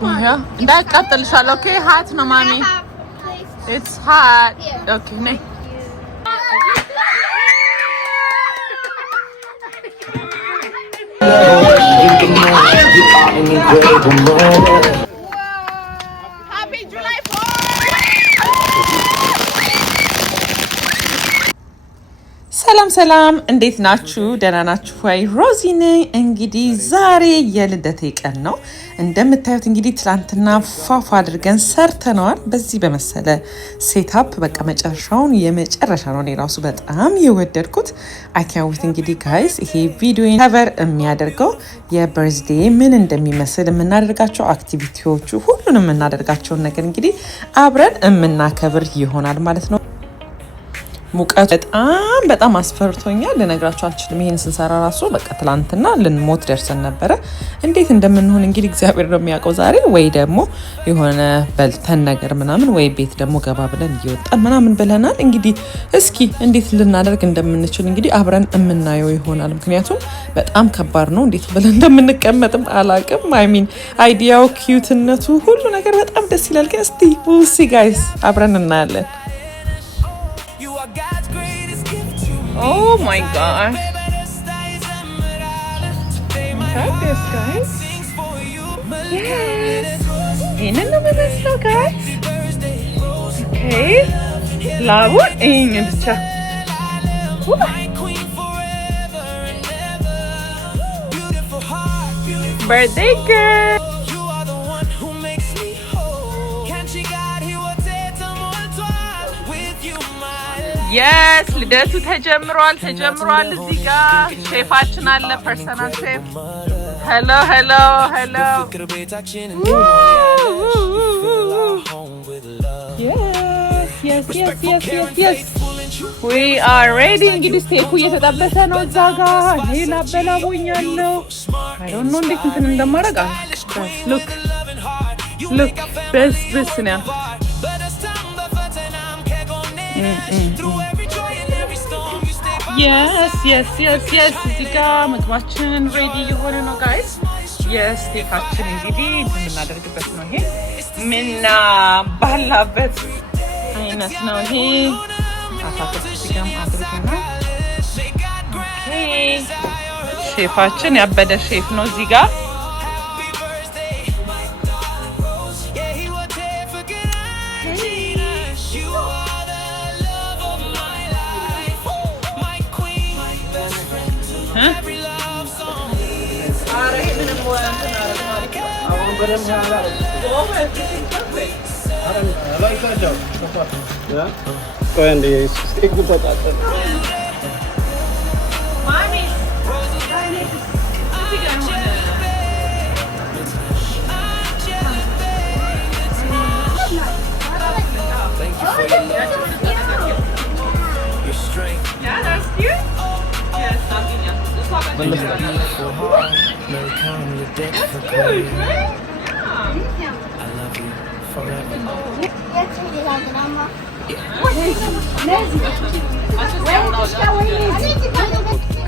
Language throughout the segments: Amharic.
Yeah. እንዳይቃጠልሻል okay hot ነው ማሚ it's hot okay ነይ Happy July 4 ሰላም እንዴት ናችሁ? ደህና ናችሁ ወይ? ሮዚ ነኝ። እንግዲህ ዛሬ የልደቴ ቀን ነው። እንደምታዩት እንግዲህ ትላንትና ፋፋ አድርገን ሰርተነዋል። በዚህ በመሰለ ሴታፕ በቃ መጨረሻውን የመጨረሻ ነው። እኔ ራሱ በጣም የወደድኩት አካውንት እንግዲህ ጋይስ ይሄ ቪዲዮ ከቨር የሚያደርገው የበርዝዴ ምን እንደሚመስል የምናደርጋቸው አክቲቪቲዎቹ ሁሉንም የምናደርጋቸውን ነገር እንግዲህ አብረን የምናከብር ይሆናል ማለት ነው። ሙቀቱ በጣም አስፈርቶኛል ልነግራችሁ አልችልም። ይሄን ስንሰራ ራሱ በቃ ትላንትና ልንሞት ደርሰን ነበረ። እንዴት እንደምንሆን እንግዲህ እግዚአብሔር ነው የሚያውቀው። ዛሬ ወይ ደግሞ የሆነ በልተን ነገር ምናምን ወይ ቤት ደግሞ ገባ ብለን እየወጣን ምናምን ብለናል። እንግዲህ እስኪ እንዴት ልናደርግ እንደምንችል እንግዲህ አብረን የምናየው ይሆናል። ምክንያቱም በጣም ከባድ ነው። እንዴት ብለን እንደምንቀመጥም አላቅም። አይዲያው ኪዩትነቱ ሁሉ ነገር በጣም ደስ ይላል። ግን እስቲ ሲ ጋይስ አብረን እናያለን። Oh my gosh. Look at this, guys. Yes. Ain't noመስለው guys. Okay. Lavu ingetcha. Birthday girl. Yes, ልደቱ ተጀምሯል እዚህ ጋር ሼፋችን አለ ፐርሰናል ሼፍ hello yes we are ready እንግዲህ ስቴኩ እየተጠበሰ ነው እዛ ጋር ሌላ በላቦኛለሁ I don't know እንዴት እንትን እንደማደርግ look በስ ነው Yes. እዚህ ጋር ምግባችንን ሬዲ የሆነ ነው ጋይስ። የስቴካችን እንግዲህ የምናደርግበት ነው። ይሄ ምና ባላበት አይነት ነው። ይሄ አታክልት እዚህ ጋር አድርገናል። ኦኬ ሼፋችን ያበደ ሼፍ ነው እዚህ ጋር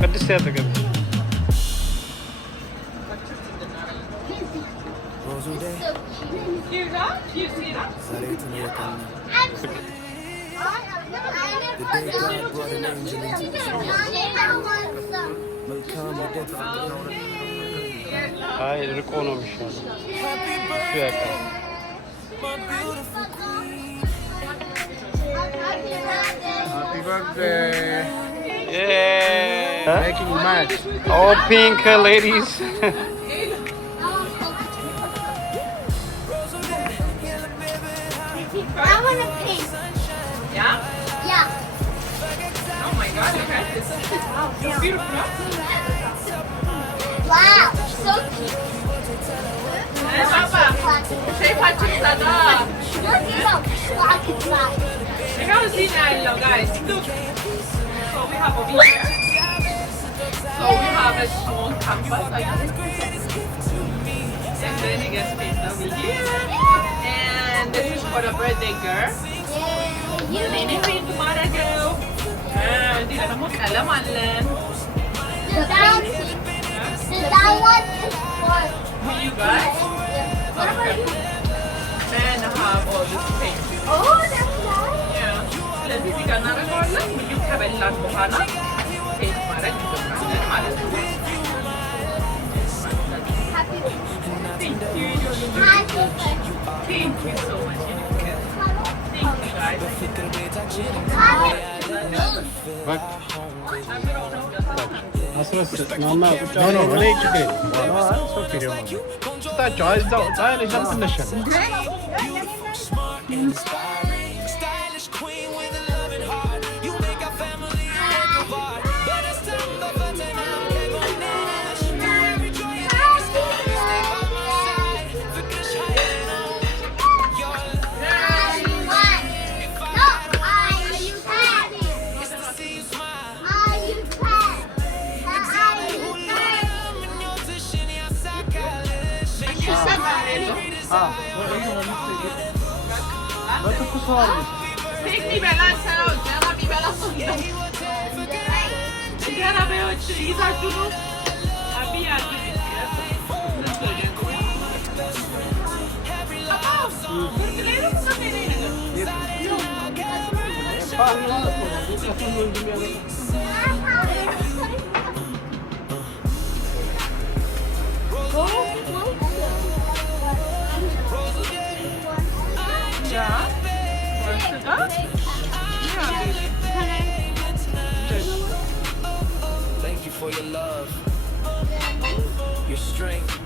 ቅድስት ያተገብ አይ ርቆ ነው የሚሻለው እሱ ያውቃል Happy birthday. Yeah. Making match. All pink ladies. I want a pink. Yeah? Yeah. Oh my god, okay. It's beautiful. Wow, so cute. Hey, Papa. Say patching sada. Look at them. Black and black. I haven't seen that, guys. Look. So we have a beer. So we have a small canvas like this. And then you get space over here. And this is for the birthday girl. Yeah. Ini rin tumara girl. Hindi na mo alam alam. That one is for you guys. And have all this paint. Oh, that's nice. Yeah. ስለዚህ እዚህ ጋር እናደርገዋለን። ምግብ ከበላን በኋላ ቴስት ማድረግ እንጀምራለን ማለት ነው። Happy Thank you. Thank you so much. Thank you guys. Bak. Mama, no, öyle çıkıyor. Çok geliyor bana. Daha caiz de, daha ne yaptın neşe? Stylish queen with a loving heart. You make our family work of art. But it's time to button up. Can't go nash. Do every joy and every scar. Stay by my side. Because you're your it's to see you smile. Minyotashin yasakalish. Batukus varmış. Tek የሚበላን ሰው እንጀራ የሚበላ ሰው የለም። እንጀራ በዮች ይዛችሁ ነው አብይ አድርግ Thank you for your love, your strength,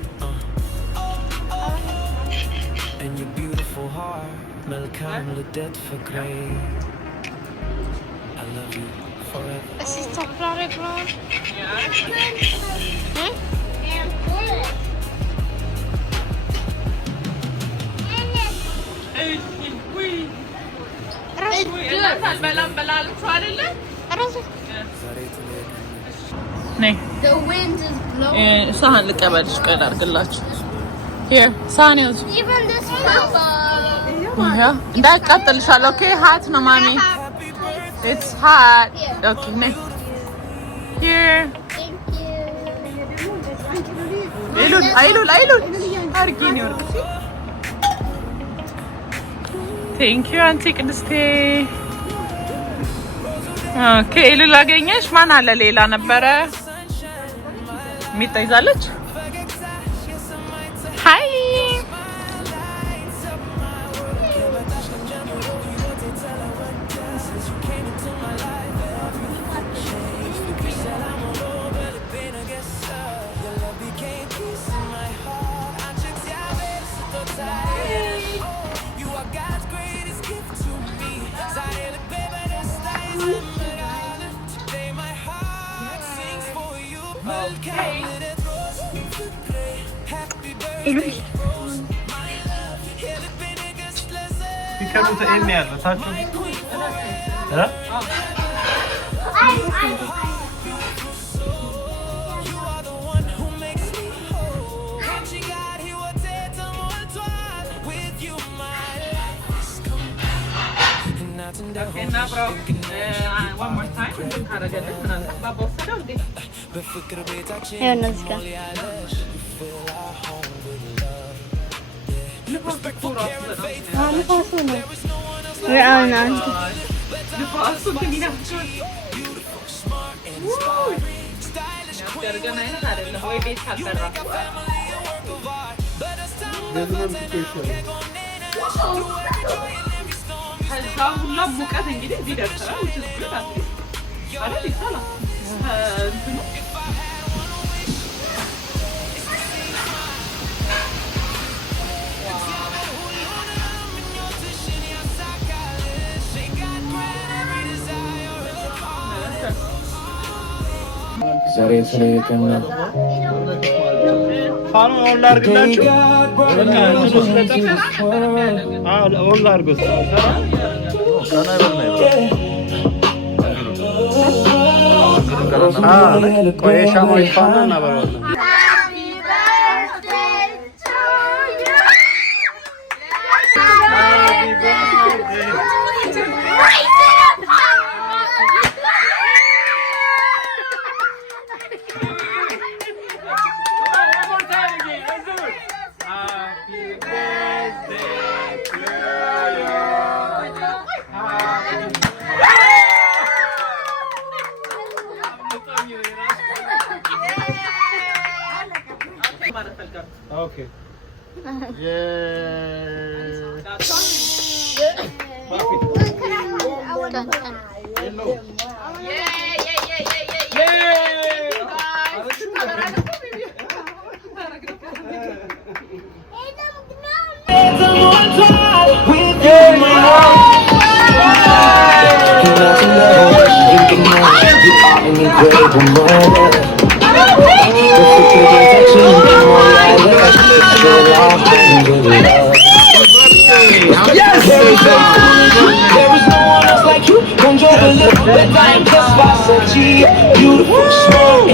and your beautiful heart. Melkam ledet fakray. I love you forever. Siz toplar yapın. The wind is blowing. ሳህን ልቀበልሽ ቆይ ላድርግላችሁ here ሳህን ያዙ Even this papa. እንዳያቃጥልሻል ኦኬ ሀት ነው ማሚ it's hot okay ነይ here Thank you. አይሉል አድርጊ ነው ወርቅ thank you አንቲ ቅድስቴ ኦኬ ኢሉል አገኘሽ ማን አለ ሌላ ነበረ ሚጣ ይዛለች ሃይ You are God's greatest gift to me. Today my heart sings for you. okay Happy birthday. Bir kabute el nerede? Taç yok. Ha? You are the one who makes me whole. She got here what with you my life is complete. And not in the okay now bro one more time ካረገልን ምናምን ባቦፈደው እንዴ بفكر بيتك ይኸውና እዚህ ጋር ንፋሱ ነው ንፋሱ ግን ይናፍቃል የሚያስደርገን አይነት አይደለም ወይ ቤት ካልበራ Gözüme bir şey koyuyor. ከዛ ሁላ ሙቀት እንግዲህ እዚህ ደርሰናል which is good at least አይደል ይቻላል እንትኑ ዛሬ የተለየ ቀን ነው። Fanı orla argılaችሁ እንትኑ ስለጠፋ orla argıt. ቆይ ሻማው ይጥፋና እናበራዋለን። Happy birthday to you. Happy birthday. Raise it up high. Happy Beautiful, smart,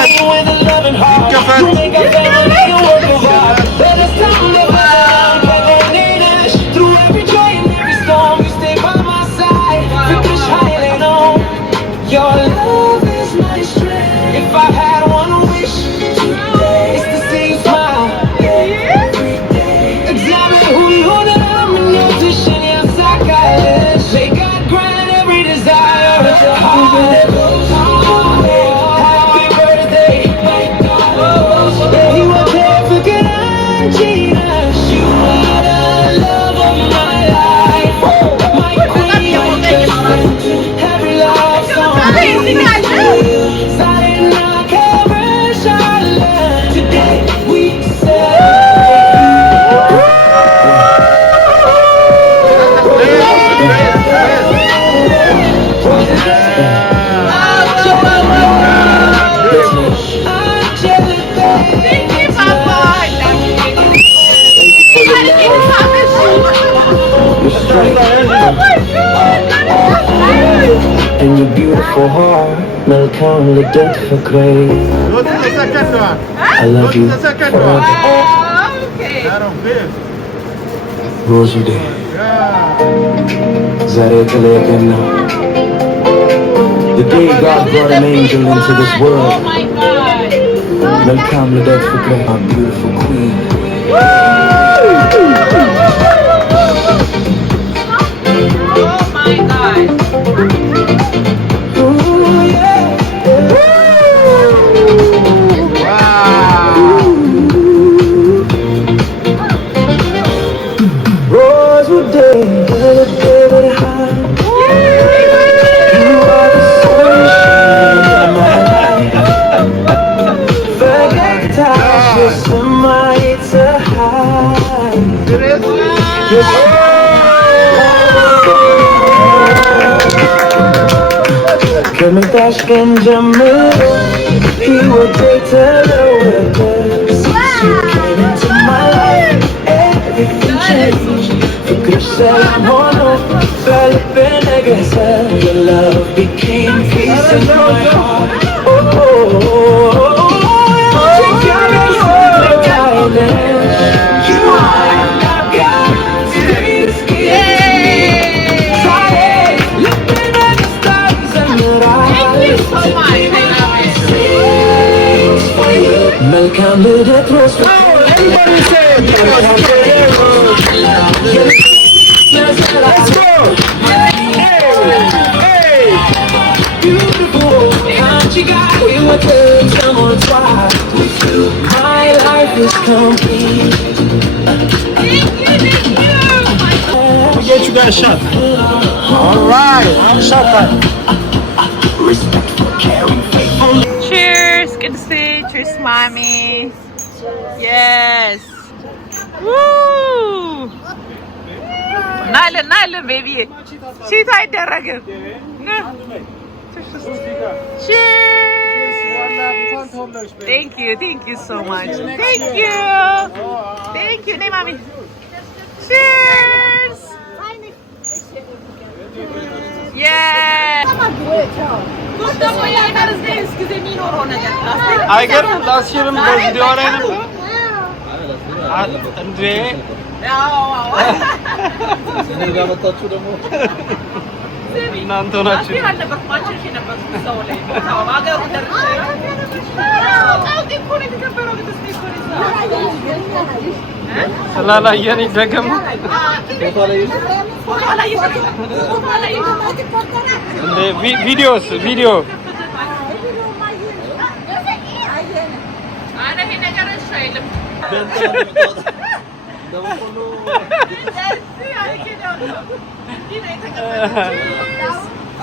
and with a loving heart, you make our family a work of art. Let us down, never down, never need us. Through every joy and every storm, you stay by my side. Finish high and on. Your love is my strength. If I had one wish today, it's to see you smile every day. Examine who you are, I'm in your position, yes I got it. Make God grant every desire of your heart. And your beautiful heart, መልካም ልደት ፍቅሬ I love you forever. Rosie Day ዛሬ የተለየ ቀን ነው. The day God brought an angel into this world. መልካም ልደት ፍቅሬ, my beautiful queen. ከመጣሽ ቀን ጀምሮ ሕይወቴ ተለወጠ. Since you came into my life, everything changed. ፍቅርሽ ሰላም ሆኖ በልቤ ነገሰ. Your love became peace in my heart. መልካም ልደት ሮዝ ከአንቺ ጋር ሕይወት ተሞልቷል. My life is complete. Get you guys shot. All right, I'm shot time. Respect for caring, faithful. Cheers, ቅድስቴ. Cheers, mommy. Yes. Woo. ናይልን ቤቢ ሲት አይደረግም። Cheers. Thank you so much. Thank you. Name mommy. Cheers. Yeah. አይገርም? ላስሽርም በቪዲዮ ላይ ነበር እንዴ? እኔ ጋር መጣችሁ ደግሞ እናንተ ናችሁ። ስላላየን ይደገም ቪዲዮ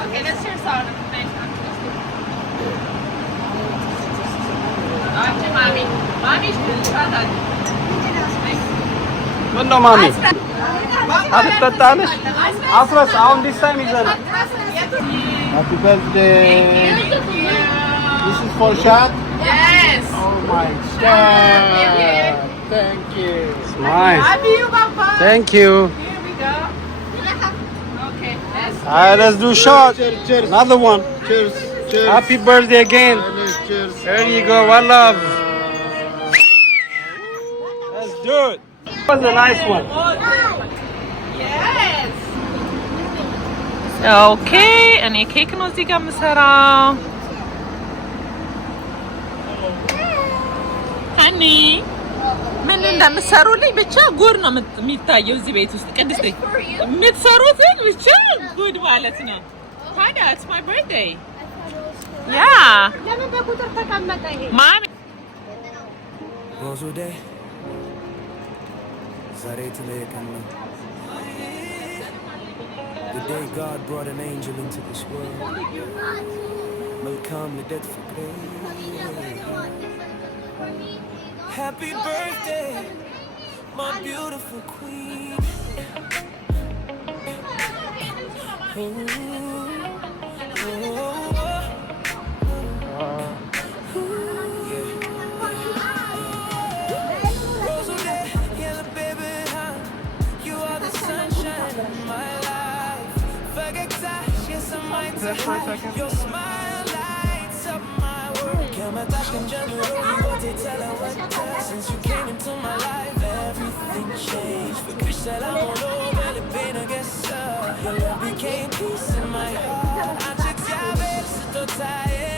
Okay, let's share some. Mommy. Mommy should try that. No, mommy. Afras, on this time is Happy birthday. This is for shot. Yes. Oh my God. Thank you. It's nice. Love you, Papa. Thank you. Here we go. Okay, Let's do shot. Cheers. Another one. Cheers. Cheers. Happy birthday again. Cheers. There you go. One love. Let's do it. That was a nice one. Yes. Okay, እኔ ኬክ ነው እዚህ ጋር የምሰራው። ሀኒ ምን እንደምትሰሩልኝ ብቻ ጉድ ነው የሚታየው እዚህ ቤት ውስጥ። ቅድስት የምትሰሩትን ብቻ ጉድ ማለት ነው። ታዲያ it's my birthday. Yeah. ለምን በቁጥር ተቀመጠ ይሄ? ማሚ Rose Day. ዛሬ ተለየቀን ነው. The day God brought an angel into this world. መልካም ልደት ፍቅሬ. Happy birthday, my beautiful queen. Your smile lights up my world. Since you came into my life, everything changed. For Krishna, I'm all over the pain, I guess. Your love became peace in my heart. I checked your best, so tired.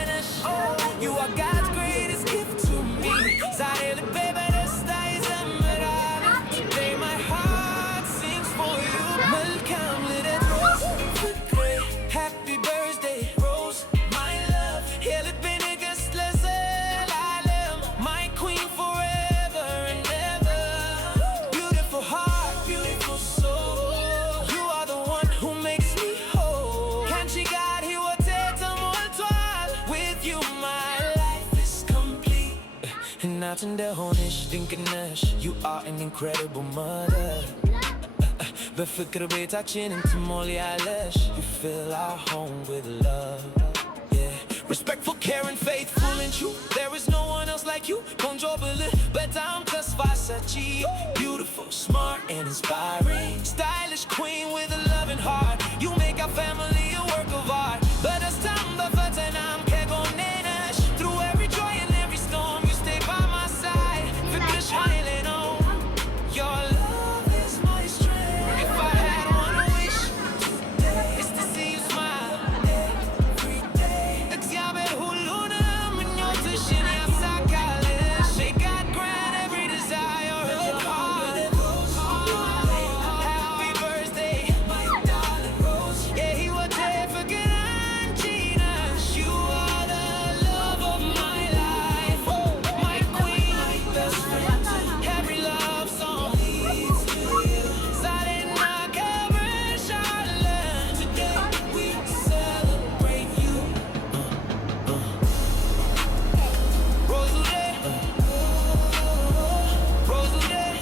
You are God's greatest gift to me. Sorry, baby, this is today my heart sings for you. Welcome, little Rose. Happy birthday, Rose, my love. Hail it been a guest my queen forever and ever. Beautiful heart, beautiful soul. You are the one who makes me whole. Can't you God he will take some more toil. With you my life is complete. Not in the honish, dinkinesh. You are an incredible mother. بفكر بيتاችን እንትሞልያለሽ. You fill our home with love. Yeah. Respectful, caring, faithful and true. There is no one else like you. ቆንጆ ብልህ በጣም ተስፋ ሰጪ. Beautiful, smart and inspiring. Stylish queen with a loving heart. You make our family a work of art. በደስታም በፈተናም ከጎኔ ነሽ. Through every joy and every storm you stay by my side. ፍቅርሽ ኃይሌ ነው. Your love is my strength. If I had one wish today, it's to see you smile every day. እግዚአብሔር ሁሉንም ምኞትሽን ያሳካልሽ. May God grant every desire of your heart. Happy birthday, my darling Rose. Yeah, he will take for good and genius. You are the love of my life, my queen, my best friend. Every love song leads to you. Silent night, cover Charlotte. Today we celebrate you. Rosalie, Rosalie,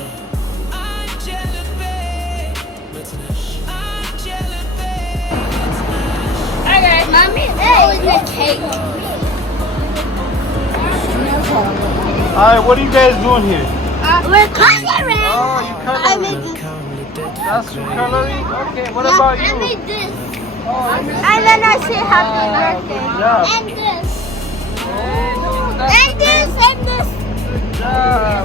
Angela Bay, Angela Bay. Okay, mommy, that was a cake. Alright, what are you guys doing here? We're coloring. Oh, you I coloring. made this. That's your coloring? Okay, what about I you? made this. And then I say happy birthday. job. And this. And this. And this. Good job.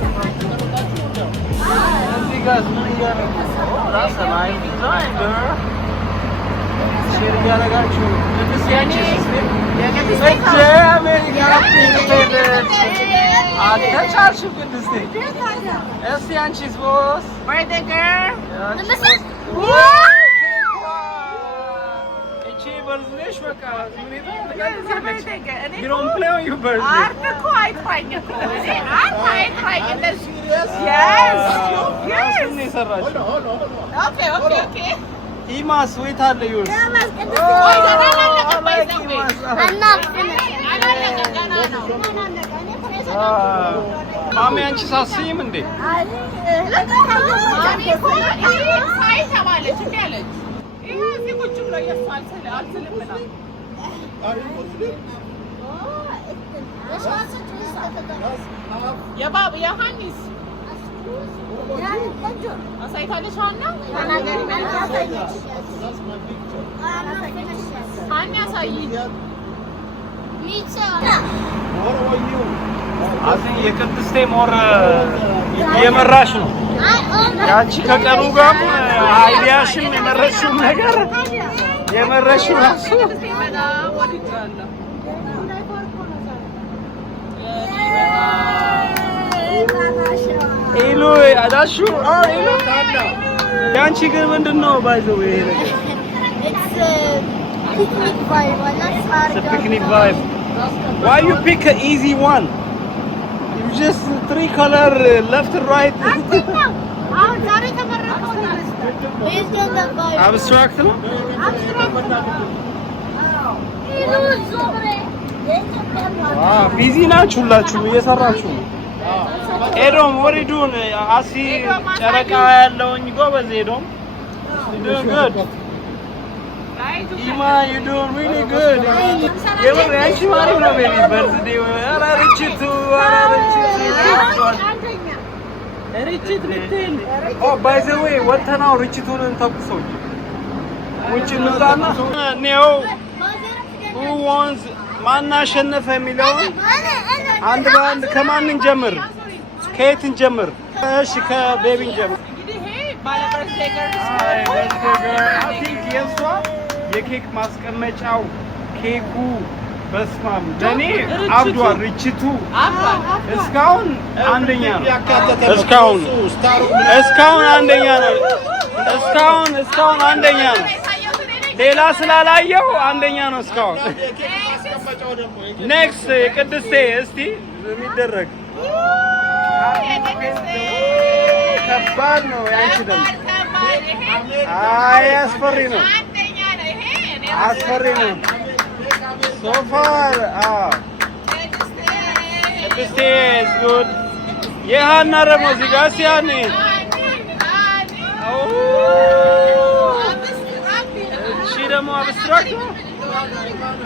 Let's see guys, what do you got? Oh, that's a nice design, girl. Shit, I got you. Good to see you. Good job, man. You got a pink baby. አታቻልሽ ቅድስቴ እስቲ አንቺስ ቦስ birthday girl. አንቺስ Listen. እቺ አንቺ በርዝዴሽ በቃ you don't play on your birthday. አርፍ እኮ አይክፋኝ እኮ አርፍ አይክፋኝ እንደዚህ yes ራሱን ነው የሰራችው። ኦኬ ኦኬ ኦኬ ኢማስ ወይት አለ ይወስ ማሚ አንቺ ሳስይም እንዴ የባብ የሃኒስ አሳይታለሽ ሀና ሀኒ አሳይ አሁን የቅድስቴ ሞር የመራሽ ነው ያንቺ ከቀኑ ጋር አይዲያሽም የመረሽው ነገር የመረሽው ራሱ ኢሉ አዳሹ ኢሉ ያንቺ ግን ምንድነው ባይዘው ይሄ ነገር picnic vibe. Why you pick an easy one? You just 3 color left and right. Abstract no? Busy ናችሁ ሁላችሁ እየሰራችሁ ነው። ኤዶም what are you doing? አሲ ጨረቃ ያለውኝ ጎበዝ ኤዶም. You doing good. Ima, you doing really good. Yemen reaction mari na baby birthday. Ara Richitu, ara Richitu bitin. Oh, by the way, what now Richitu and Tapuso? Which in Lugana? Neo, who wants Manna Shenefe million? And one command in Jammer. Kate in Jammer. Shika baby in Jammer. I think yes, what? የኬክ ማስቀመጫው ኬኩ በስማም ለኔ አብዷል ርችቱ እስካሁን አንደኛ ነው እስካሁን አንደኛ ነው እስካሁን አንደኛ ነው ሌላ ስላላየው አንደኛ ነው እስካሁን ኔክስት ቅድስቴ እስቲ የሚደረግ ከባድ ነው ያንቺ ደግሞ አይ አስፈሪ ነው አስፈሪ ነው so far ቅድስቴ is good የሃና ደግሞ እዚህ ጋር ሲያኔ እሺ ደግሞ አብስትራክት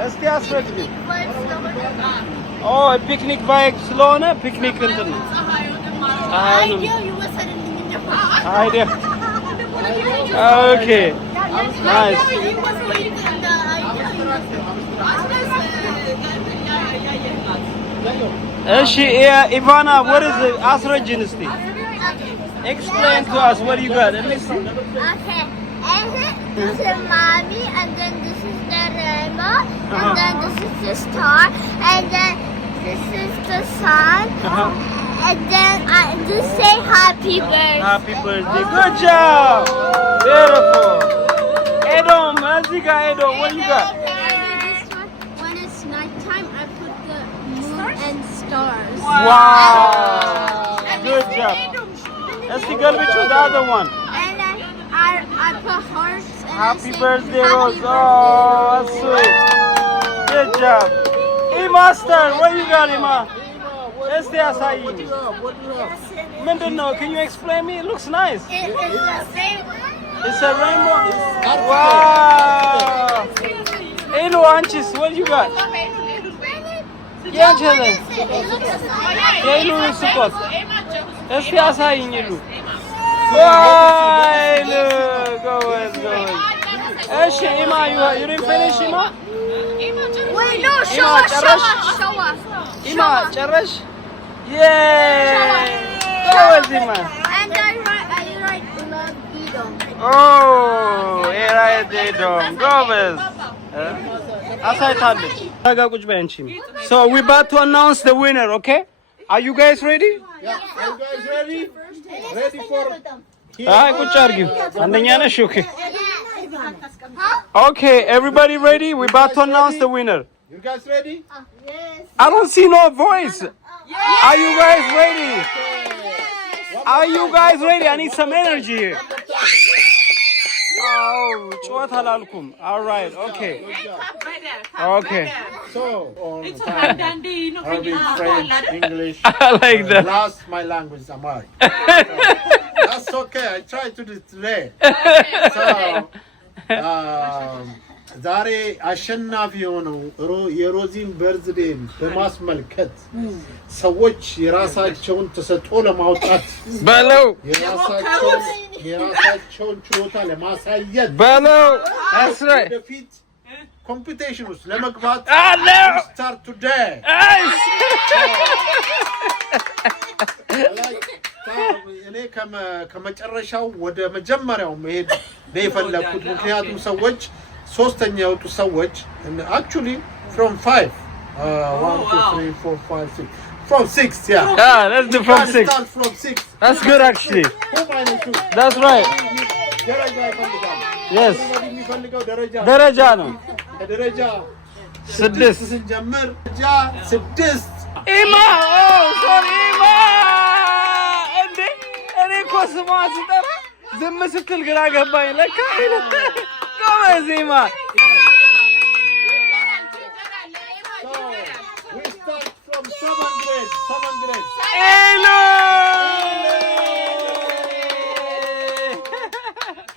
እስቲ አስረግጥ ፒክኒክ ቫይብ ስለሆነ ፒክኒክ እንትን ነው አይዲያ ኦኬ ናይስ እሺ ኢቫና what is it አስረጅን እስቲ explain to us what you got let me see okay this is mommy and then this is the rainbow and then this is the star and then this is the sun and then I just say happy birthday good job beautiful Edom Azika Edom what you got when it's nighttime I put the moon and stars wow good job let's go with the other one and then I put hearts and happy birthday Rose oh that's sweet good job Master what you got Ima let's see asai ምንድነው can you explain me it looks nice it's a rainbow wow Elo anchis what you got yeah chale Elo support let's see asai Elo wow go እሺ Ima you didn't finish Ima wait no show us Ima ጨረሽ yeah go with Ima and I write love Edom oh era Edom go with አሳይታለች ታጋ ቁጭ በይ አንቺም so we about to announce the winner okay are you guys ready yeah are you guys ready for አይ ቁጭ አድርጊው አንደኛ ነሽ ኦኬ Okay, everybody ready? We're about to announce the winner. You guys ready? Yes. I don't see no voice. Are you guys ready? Are you guys ready? I need some energy here. Oh, ጩኸት አላልኩም. All right, okay. Okay. So, Arabic, French, English. I like that. Last, my language, Amharic. That's okay. I tried to do it today. So, ዛሬ አሸናፊ የሆነው የሮዚን በርዝዴን በማስመልከት ሰዎች የራሳቸውን ተሰጥኦ ለማውጣት በለው የራሳቸውን ችሎታ ለማሳየት በለው አስረ ወደፊት ኮምፒቲሽን ውስጥ ለመግባት start today. እኔ ከመጨረሻው ወደ መጀመሪያው መሄድ ነው የፈለኩት ምክንያቱም ሰዎች ሶስተኛ የወጡ ሰዎች actually from 5 1 2 3 4 5 6 from 6 yeah let's do from 6 start from 6 that's good actually that's right ደረጃ ይፈልጋል yes የሚፈልገው ደረጃ ነው ደረጃ 6 ስንጀምር ደረጃ 6 ኢማ ሶሪ ኢማ እንዴ እኔ እኮ ስሟ ስጠራ ዝም ስትል ግራ ገባኝ ለካ ጎበዝ ኢማ so we start from 700 hello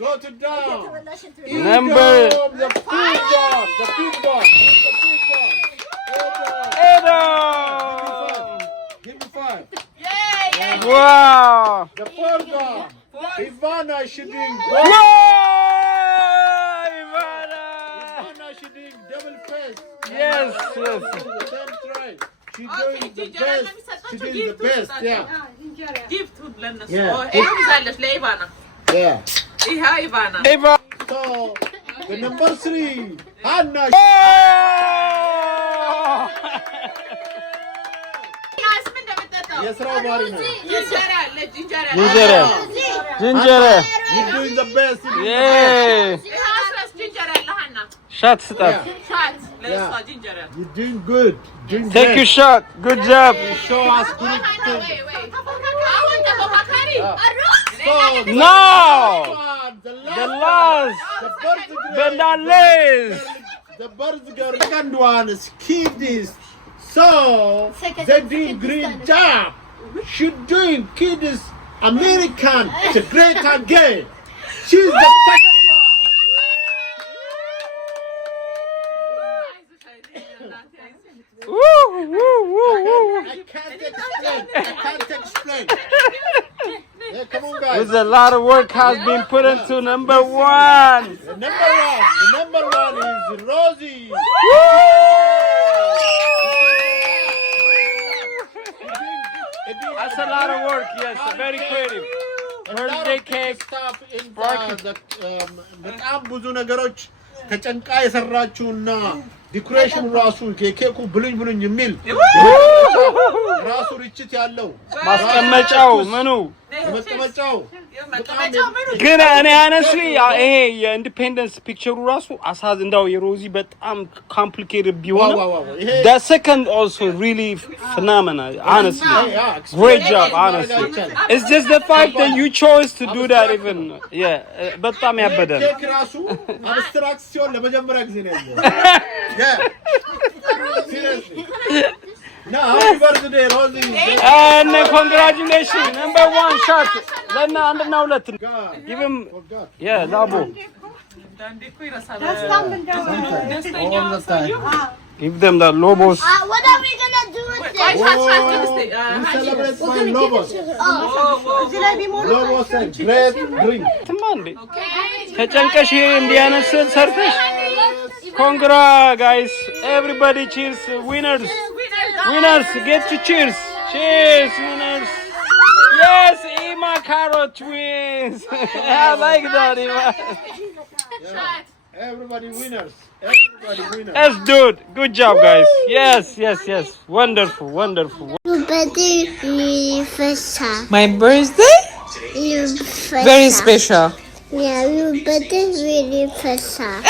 go to down number the fifth one Edo give me 5 wow the fourth one Ivana Shiding wow Ivana Shiding double face yes then try she doing the best she doing the best yeah gift ለነሱ Yeah. ይዛለሽ ለኢቫና yeah ይሄ ኢቫና Eva so the number 3 Hannah የስራው ባሪ ነው ጅንጀረ you doing the best yeah shot ስጣት you doing good take your shot good job show us good no the the last Bendales the burger second one is kiddies so they doing great job she doing kiddies American it's a great again she's the second woo woo woo woo I can't explain yeah come on guys there's a lot of work has been put into number 1 the number one is Rosie that's a lot of work yes very creative birthday cake stuff in the በጣም ብዙ ነገሮች ተጨንቃ የሰራችውና ዲኮሬሽን ራሱ ኬኩ ብሉኝ የሚል ራሱ ርችት ያለው ማስቀመጫው ምኑ መቀመጫው ግን እኔ honestly ይሄ የኢንዲፔንደንስ ፒክቸሩ ራሱ አሳዝ እንዳው የሮዚ በጣም complicated ቢሆን the second also really phenomenal honestly great job honestly it's just the fact that you chose to do that even yeah በጣም ያበደ ኬክ ራሱ አብስትራክት ሲሆን ለመጀመሪያ ጊዜ ነው ያለው yeah seriously no happy birthday Rosie and congratulations number 1 shot ለና አንድና ሁለት give him yeah ዳቦ give them the lobos What are we gonna do with this? we celebrate my lobos lobos and great drink ትማንዴ ተጨንቀሽ እንዲያነስ ሰርተሽ congra guys everybody cheers winners get to cheers winners yes Ima Carrot twins I like that Ima everybody winners that's good good job guys yes wonderful Birthday my birthday very special Yeah, you better really fast. Oh,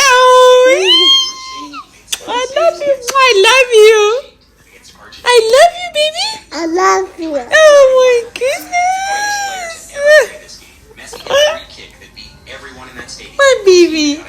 I love you. I love you. I love you, baby. I love you. Oh my goodness. My baby.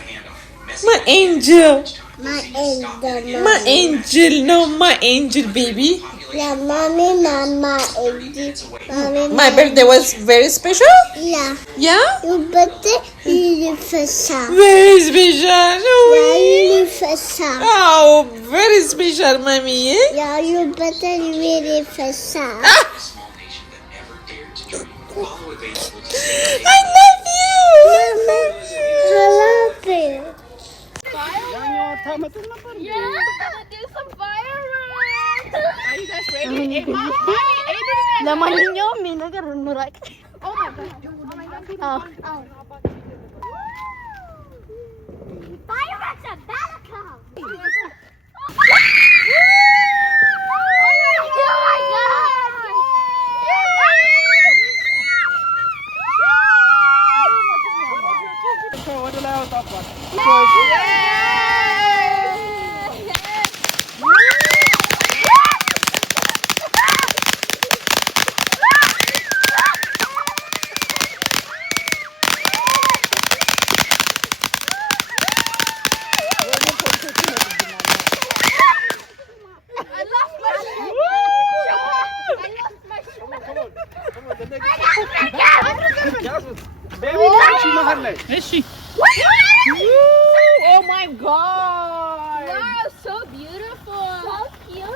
My angel. My angel. My angel. No, my angel, baby. Yeah, mommy, mama, angel. Mommy, My birthday was very special. Yeah, Yeah? you better really fast. Very special. Yeah, Oh, really fast. oh, very special, mommy. Eh? Yeah, you better really fast. I love you. I love you. I love you. ያኛው አታመጡም ነበር? Yeah, we're gonna do some fireworks. Are you guys ready? ለማንኛውም ይሄ ነገር እንራቅ። Fireworks are about to come. ወደ ላይ አውጣቷል። Oh my god! Wow, so beautiful. So cute.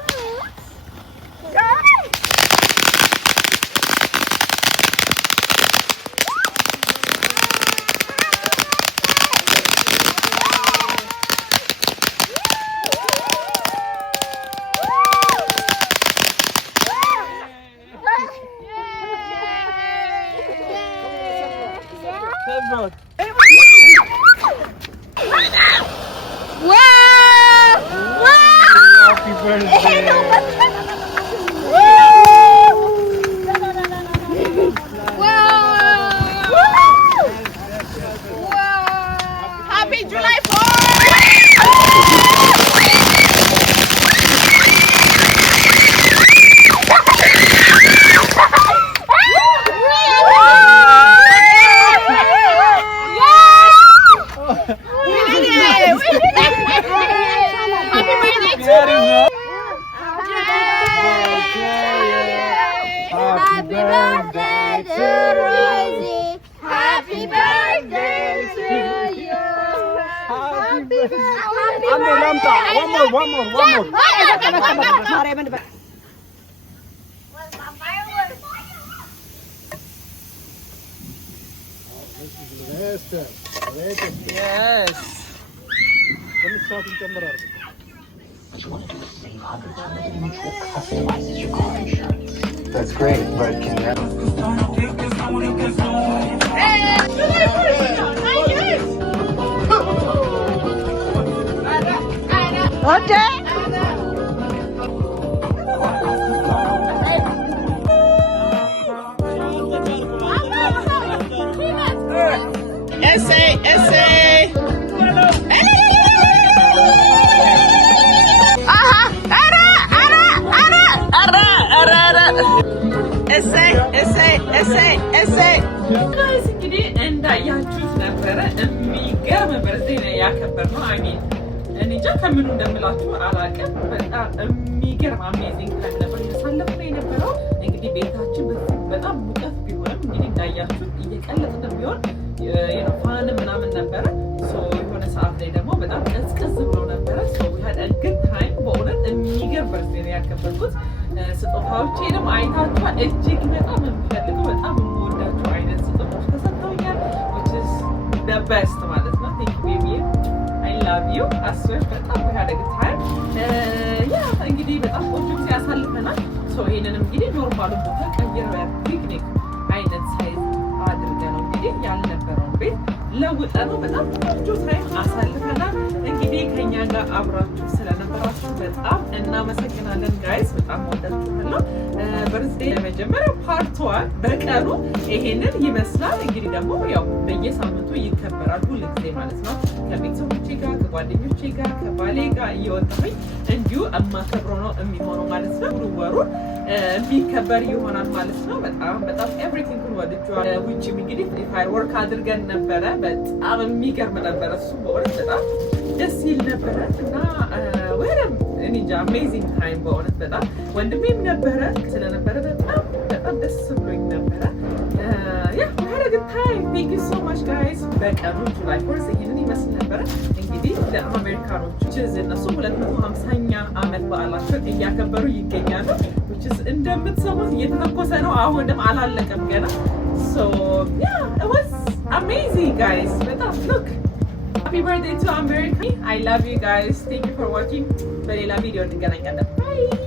Happy birthday. Happy July 4th! Happy birthday to Rosie. Happy birthday to you. Happy birthday. አንዴ ላምጣ። one more. Yes. That's great, but can you... Essay. Essay. Guys, እንግዲህ እንዳያችሁት ነበረ የሚገርም በርዝዴይ ነው ያከበርነው። አሜን እኔ እንጃ ከምኑ እንደምላችሁ አላውቅም። በጣም የሚገርም አሜዚንግ ታይም ነበር ያሳለፍነው የነበረው። እንግዲህ ቤታችን በጣም ሙቀት ቢሆንም እንግዲህ እንዳያችሁት እየቀለጠ ቢሆን ፋን ምናምን ነበረ። የሆነ ሰዓት ላይ ደግሞ በጣም ቀዝቀዝ ብሎ ነበረ። ግን ታይም በእውነት የሚገርም በርዝዴይ ነው ያከበርኩት። ስጦታዎቼንም አይታችኋል። እጅግ በጣም የምፈልገው በጣም የምወዳቸው አይነት ስጦታዎች ተሰጥተውኛል። which is the best ማለት ነው። thank you baby I love you አስወር በጣም ያደግ ታይም ያ እንግዲህ በጣም ቆንጆ ጊዜ ያሳልፈናል። ይሄንንም እንግዲህ ኖርማሉን ቦታ ቀይረው ፒክኒክ አይነት ሳይዝ አድርገን እንግዲህ ያልነበረውን ቤት ለውጠነው በጣም ቆንጆ ታይም አሳልፈናል። እንግዲህ ከኛ ጋር አብራችሁ ስለነበራችሁ በጣም እናመሰግናለን ጋይስ። በጣም ወዳችኋለሁ። በርዝዴ የመጀመሪያው ፓርት 1 በቀኑ ይሄንን ይመስላል። እንግዲህ ደግሞ ያው በየሳምንቱ ይከበራል ሁሉ ጊዜ ማለት ነው። ከቤተሰቦቼ ጋር፣ ከጓደኞቼ ጋር፣ ከባሌ ጋር እየወጣሁኝ እንዲሁ የማከብረው ነው የሚሆነው ማለት ነው። ወሩን የሚከበር ይሆናል ማለት ነው። በጣም በጣም ኤቭሪቲንግ ወድጄዋለሁ። ውጭም እንግዲህ ፋየር ወርክ አድርገን ነበረ። በጣም የሚገርም ነበረ። እሱ በእውነት በጣም ደስ ይል ነበረ እና ወይም እንጃ አሜዚንግ ታይም በእውነት በጣም ወንድሜም ነበረ ስለነበረ በጣም ደስ ብሎኝ ነበረ። ያ good time. Thank you so much guys. በቀኑ ጁላይ 4 ይሄንን ይመስል ነበረ። እንግዲህ ለአሜሪካኖች እነሱ 250ኛ ዓመት በዓላቸውን እያከበሩ ይገኛሉ። which is እንደምትሰሙት እየተተኮሰ ነው። አሁንም አላለቀም ገና። so yeah, it was amazing guys. በጣም look. Happy birthday to America. I love you guys. Thank you for watching. በሌላ ቪዲዮ እንገናኛለን. Bye.